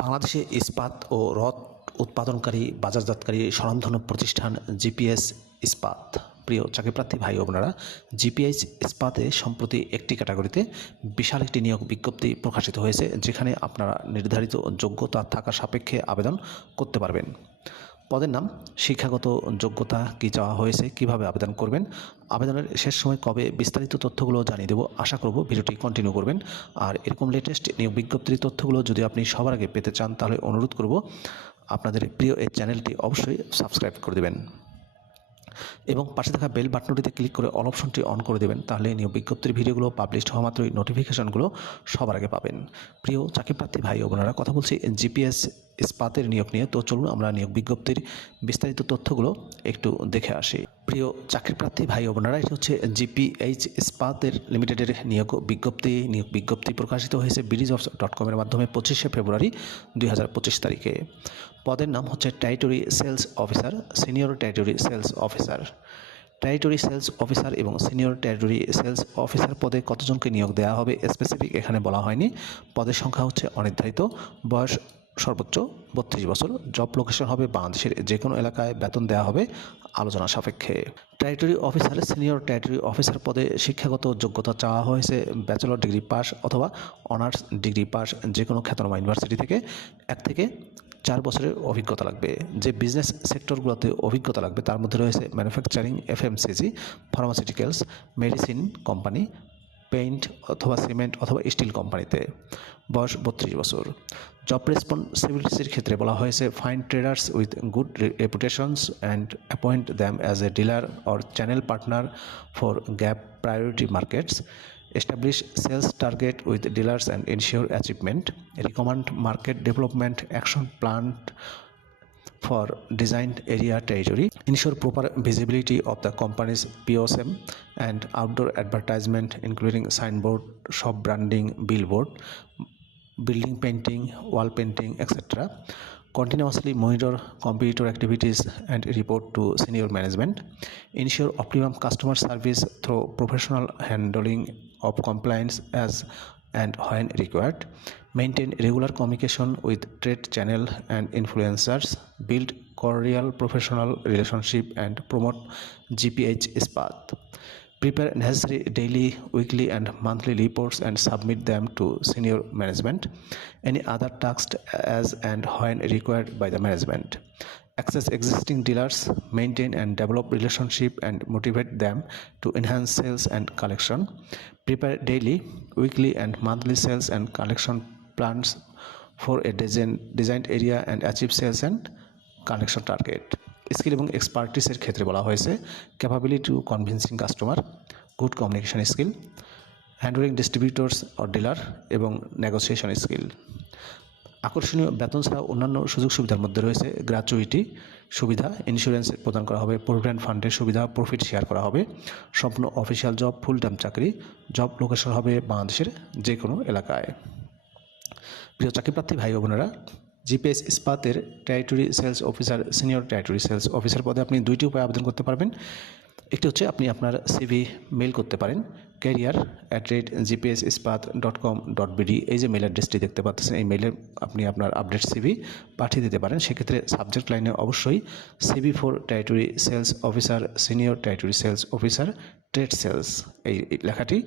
বাংলাদেশে ইস্পাত ও রথ উৎপাদনকারী, বাজারজাতকারী স্বনামধন্য প্রতিষ্ঠান জিপিএস ইস্পাত। প্রিয় চাকরিপ্রার্থী ভাই বোনেরা, জিপিএস ইস্পাতে সম্প্রতি একটি ক্যাটাগরিতে বিশাল একটি নিয়োগ বিজ্ঞপ্তি প্রকাশিত হয়েছে, যেখানে আপনারা নির্ধারিত যোগ্যতা থাকা সাপেক্ষে আবেদন করতে পারবেন। পদের নাম, শিক্ষাগত যোগ্যতা কী চাওয়া হয়েছে, কীভাবে আবেদন করবেন আবেদনের শেষ সময় কবে বিস্তারিত তথ্যগুলো জানিয়ে দেবো আশা করব ভিডিওটি কন্টিনিউ করবেন। আর এরকম লেটেস্ট নিয়োগ বিজ্ঞপ্তির তথ্যগুলো যদি আপনি সবার আগে পেতে চান, তাহলে অনুরোধ করব আপনাদের প্রিয় এই চ্যানেলটি অবশ্যই সাবস্ক্রাইব করে দেবেন। এবং পাশে থাকা বেল বাটনটিতে ক্লিক করে অল অপশনটি অন করে দেবেন, তাহলে নিয়োগ বিজ্ঞপ্তির ভিডিওগুলো পাবলিশ হওয়া মাত্রই নোটিফিকেশনগুলো সবার আগে পাবেন। প্রিয় চাকরিপ্রার্থী ভাই ও বোনেরা, কথা বলছি জিপিএস ইস্পাতের নিয়োগ নিয়ে, তো চলুন আমরা নিয়োগ বিজ্ঞপ্তির বিস্তারিত তথ্যগুলো একটু দেখে আসি। প্রিয় চাকরিপ্রার্থী ভাই বোনেরা, এটি হচ্ছে জিপিএইচ ইস্পাতের লিমিটেডের নিয়োগ বিজ্ঞপ্তি। নিয়োগ বিজ্ঞপ্তি প্রকাশিত হয়েছে ব্রিজ অফ ডট কমের মাধ্যমে পঁচিশে ফেব্রুয়ারি দুই হাজার পঁচিশ তারিখে। পদের নাম হচ্ছে territory sales officer senior territory sales officer territory sales officer এবং সিনিয়র টেরিটরি সেলস অফিসার পদে কতজনকে নিয়োগ দেওয়া হবে স্পেসিফিক এখানে বলা হয়নি। পদের সংখ্যা হচ্ছে অনির্ধারিত। বয়স সর্বোচ্চ বত্রিশ বছর জব লোকেশন হবে বাংলাদেশের যে কোনো এলাকায় বেতন দেওয়া হবে আলোচনা সাপেক্ষে। Territory officer senior territory officer পদে শিক্ষাগত যোগ্যতা চাওয়া হয়েছে ব্যাচেলর ডিগ্রি পাস অথবা অনার্স ডিগ্রি পাস যে কোনো খ্যাতনামা ইউনিভার্সিটি থেকে। এক থেকে চার বছরের অভিজ্ঞতা লাগবে। যে বিজনেস সেক্টরগুলোতে অভিজ্ঞতা লাগবে তার মধ্যে রয়েছে manufacturing FMCG pharmaceuticals medicine company paint অথবা সিমেন্ট অথবা স্টিল কোম্পানিতে। বয়স বত্রিশ বছর। জব রেসপন্সিবিলিটিসের ক্ষেত্রে বলা হয়েছে fine traders with good reputations and appoint them as a dealer or channel partner for gap priority markets establish sales target with dealers and ensure achievement. Recommend market development action plan for designed area territory ensure proper visibility of the company's POSM and outdoor advertisement including signboard shop branding billboard building painting wall painting etc continuously monitor competitor activities and report to senior management ensure optimum customer service through professional handling of compliance as and when required maintain regular communication with trade channel and influencers build cordial professional relationship and promote gph ispat prepare necessary daily weekly and monthly reports and submit them to senior management any other tasks as and when required by the management access existing dealers maintain and develop relationship and motivate them to enhance sales and collection prepare daily weekly and monthly sales and collection plans for a design, designed area and achieve sales and collection target skill এবং এক্সপার্টিসের ক্ষেত্রে বলা হয়েছে capability to convincing customer good communication skill handling distributors or dealer এবং negotiation skill আকর্ষণীয় বেতন ছাড়াও অন্যান্য সুযোগ সুবিধার মধ্যে রয়েছে গ্র্যাচুইটি সুবিধা ইন্স্যুরেন্স প্রদান করা হবে প্রভিডেন্ট ফান্ডের সুবিধা প্রফিট শেয়ার করা হবে, সম্পূর্ণ অফিসিয়াল জব ফুল টাইম চাকরি জব লোকেশন হবে বাংলাদেশের যে কোনো এলাকায়। প্রিয় চাকরিপ্রার্থী ভাই বোনেরা জিপিএস ইস্পাতের territory sales officer senior territory sales officer পদে আপনি দুইটি উপায়ে আবেদন করতে পারবেন। একটি হচ্ছে আপনি আপনার সিভি মেল করতে পারেন। Career at rate GPS Ispat dot com dot BD এই যে মেল অ্যাড্রেসটি দেখতে পাচ্ছেন, এই মেলে আপনি আপনার আপডেট সিভি পাঠিয়ে দিতে পারেন। সেক্ষেত্রে সাবজেক্ট লাইনে অবশ্যই CV for territory sales officer senior territory sales officer trade sales এই লেখাটি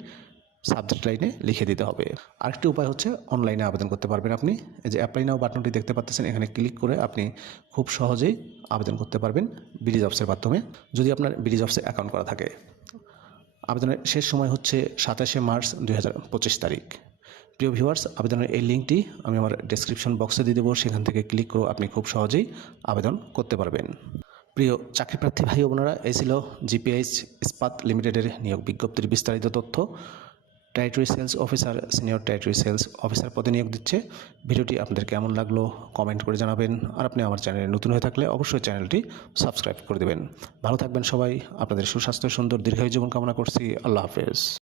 সাবজেক্ট লাইনে লিখে দিতে হবে। আরেকটি উপায় হচ্ছে অনলাইনে আবেদন করতে পারবেন আপনি। এই যে অ্যাপ্লাই নাও বাটনটি দেখতে পাচ্ছেন, এখানে ক্লিক করে আপনি খুব সহজেই আবেদন করতে পারবেন বিডি জবসের মাধ্যমে, যদি আপনার বিডি জবসে অ্যাকাউন্ট করা থাকে। আবেদনের শেষ সময় হচ্ছে সাতাশে মার্চ দুই হাজার পঁচিশ তারিখ। প্রিয় ভিউয়ার্স, আবেদনের এই লিঙ্কটি আমি আমার ডেসক্রিপশন বক্সে দিয়ে দেবো। সেখান থেকে ক্লিক করে আপনি খুব সহজেই আবেদন করতে পারবেন। প্রিয় চাকরিপ্রার্থী ভাই বোনারা, এই ছিল জিপিএইচ ইস্পাত লিমিটেডের নিয়োগ বিজ্ঞপ্তির বিস্তারিত তথ্য। Territory sales officer senior territory sales officer পদে নিয়োগ দিচ্ছে। ভিডিওটি আপনাদের কেমন লাগল কমেন্ট করে জানাবেন। আর আপনি আমার চ্যানেলে নতুন হয়ে থাকলে অবশ্যই চ্যানেলটি সাবস্ক্রাইব করে দেবেন। ভালো থাকবেন সবাই। আপনাদের সুস্বাস্থ্য, সুন্দর, দীর্ঘায়ু জীবন কামনা করছি। আল্লাহ হাফেজ।